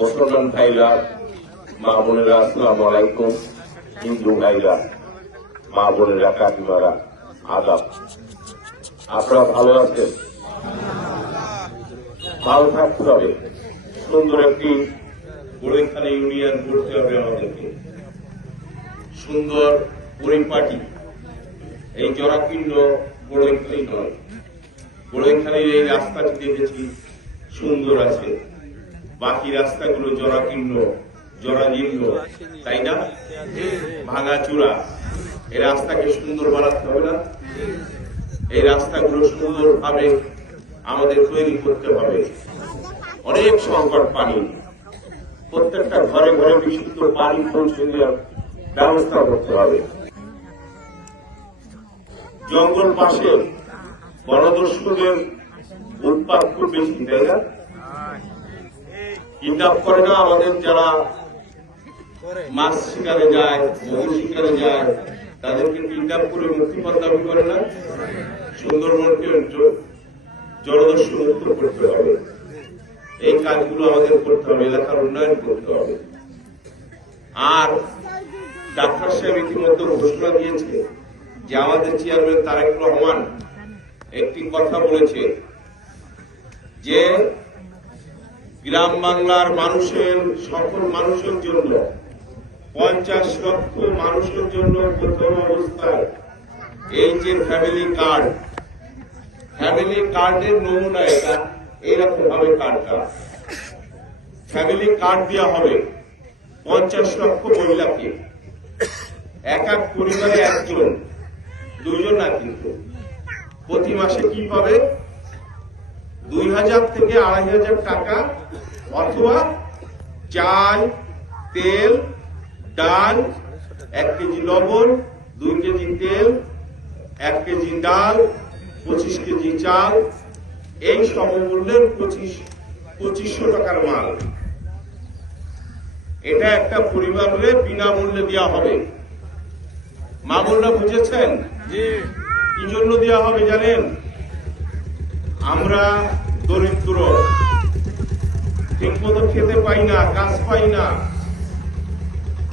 মুসলমান ভাইরা, মা বোনেরা, আসসালামু আলাইকুম। হিন্দু ভাইরা, মা বোনেরা, কাকিমারা, আদাব। আপনারা ভালো আছেন? ভালো থাকতে হবে। সুন্দর একটি গোড়েখালী ইউনিয়ন করতে হবে আমাদেরকে। সুন্দর পরিপাটি, এই জরাকীর্ণ গোড়েখালী নয়। গোড়েখালীর এই রাস্তাটি দেখেছি সুন্দর আছে, বাকি রাস্তাগুলো জরাকীর্ণ, জরাজীর্ণ, তাই না? ভাঙাচুরা। এই রাস্তাকে সুন্দর বানাতে হবে না? এই রাস্তাগুলো সুন্দরভাবে আমাদের তৈরি করতে হবে। অনেক সংকট পানি, প্রত্যেকটা ঘরে ঘরে বিশুদ্ধ পানি পৌঁছে দেওয়ার ব্যবস্থা করতে হবে। জঙ্গল পাশে বনদস্যুদের উৎপাত খুব বেশি, তাই না? কিডন্যাপ করে না আমাদের যারা মাছ শিকারে যায়, মধু শিকারে যায়, তাদেরকে কিডন্যাপ করে মুক্তিপণ দাবি করে না? সুন্দরবনকে জলদস্যু মুক্ত করতে হবে। এই কাজগুলো আমাদের করতে হবে, এলাকার উন্নয়ন করতে হবে। আর ডাক্তার সাহেব ইতিমধ্যে ঘোষণা দিয়েছে যে আমাদের চেয়ারম্যান তারেক রহমান একটি কথা বলেছে যে গ্রাম বাংলার মানুষের, সকল মানুষের জন্য 50 লক্ষ মানুষের জন্য প্রথম অবস্থায় এই যে ফ্যামিলি কার্ডের নমুনা এটা, এইরকম ভাবে কার্ডটা ফ্যামিলি কার্ড দেওয়া হবে 50 লক্ষ মহিলাকে। এক এক পরিবারে একজন, দুজন না, কিন্তু প্রতি মাসে কি পাবে? 2000 থেকে 2500 টাকা, অথবা চাল, তেল, ডাল, 1 কেজি লবণ, 2 কেজি তেল, 1 কেজি ডাল, 25 কেজি চাল, এই সমমূল্যের 2500 টাকার মাল। এটা একটা পরিবারে বিনামূল্যে দেওয়া হবে। মা বোনরা বুঝেছেন? কি জন্য দেওয়া হবে জানেন? আমরা দরিদ্র, ঠিক মতো খেতে পাই না, কাজ পাই না,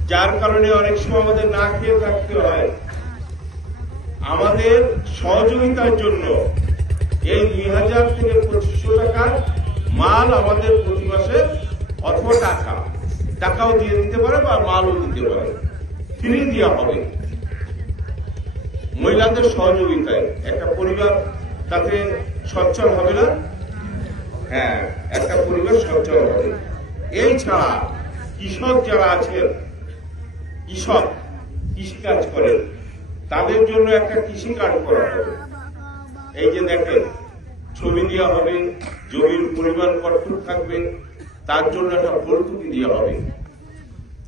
যার কারণে অনেক সময় আমাদের না খেয়ে থাকতে হয়। আমাদের সহযোগিতার জন্য এই 2000 থেকে 2500 টাকার মাল আমাদের প্রতি মাসে, অথবা টাকাও দিয়ে দিতে পারে বা মালও দিতে পারে, ফ্রি দেওয়া হবে মহিলাদের সহযোগিতায়। একটা পরিবার তাতে সচ্ছল হবে না? হ্যাঁ, একটা পরিবার সচ্ছল হবে। এই ছাড়া কৃষক যারা আছেন, কৃষিকাজ করেন, তাদের জন্য একটা কৃষি কার্ড করা হবে। এই যে দেখেন, ছবি দেওয়া হবে, জমির পরিমাণ কতটুকু থাকবে তার জন্য একটা ভর্তুকি দেওয়া হবে।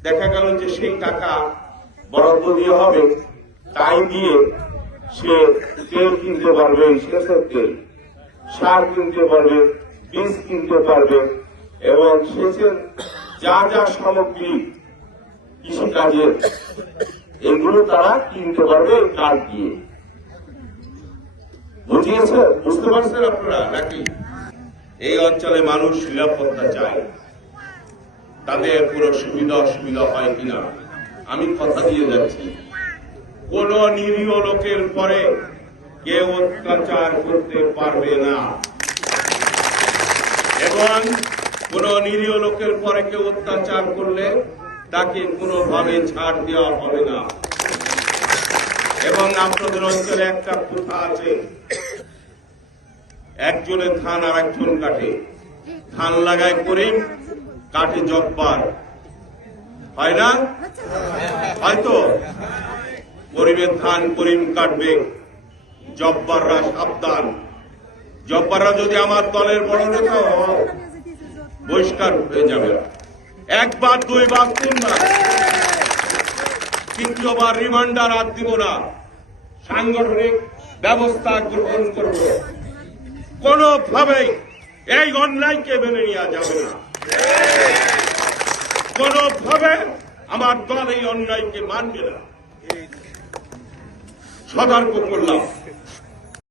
দেখা গেল যে সেই টাকা বরাদ্দ দেওয়া হবে, তাই দিয়ে সে তেল কিনতে পারবে, সেচের তেল, সার কিনতে পারবে, বীজ কিনতে পারবে, এবং সেচের যা যা সামগ্রী কৃষিকাজের, এগুলো তারা কিনতে পারবে এই কার্ড দিয়ে। বুঝতে পারছেন আপনারা নাকি? এই অঞ্চলে মানুষ নিরাপত্তা চায়, তাদের কোনো সুবিধা অসুবিধা হয় কিনা আমি কথা দিয়ে যাচ্ছি। কোন নিরীহ লোকের পরে কেউ অত্যাচার করতে পারবে না, এবং কোন নিরীহ লোকের পরে কেউ অত্যাচার করলে তাকে কোনোভাবে ছাড় দেওয়া হবে না। এবং আপনাদের অঞ্চলে একটা প্রথা আছে, একজনে ধান আর একজন কাটে। ধান লাগায় করিম, কাটে জব্বার, হয় না? হয়তো করিমের ধান করিম কাটবে, জব্বাররা সাবধান। জব্বাররা যদি আমার দলের বড় নেতা বহিষ্কার হয়ে যাবে। 1 বার, 2 বার, 3 বার, 3বার রিমান্ডার আর দিব না। সাংগঠনিক ব্যবস্থা গ্রহণ করব। কোনোভাবেই এই অন্যায়কে মেনে নেওয়া যাবে না। কোনোভাবে আমার দল এই অন্যায়কে মানবে না। সতর্ক করলাম।